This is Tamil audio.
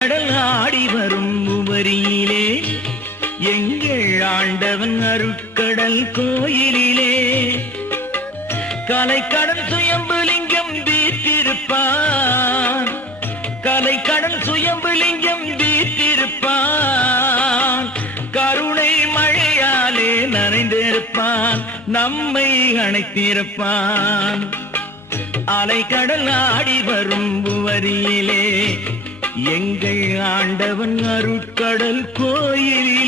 கடல் ஆடி வரும் உபரியிலே எங்கள் ஆண்டவன் அருட்கடல் கோயிலிலே. கலை கலைக்கடன் சுயம்புலிங்கம் வீற்றிருப்பான் கலைக்கடன் சுயம்புலிங்கம் வீற்றிருப்பான் கருணை மழையாலே நனைந்திருப்பான் நம்மை அணைத்திருப்பான். அலைக்கடல் ஆடி வரும் உவரியிலே எங்கள் ஆண்டவன் அருட்கடல் கோயிலில்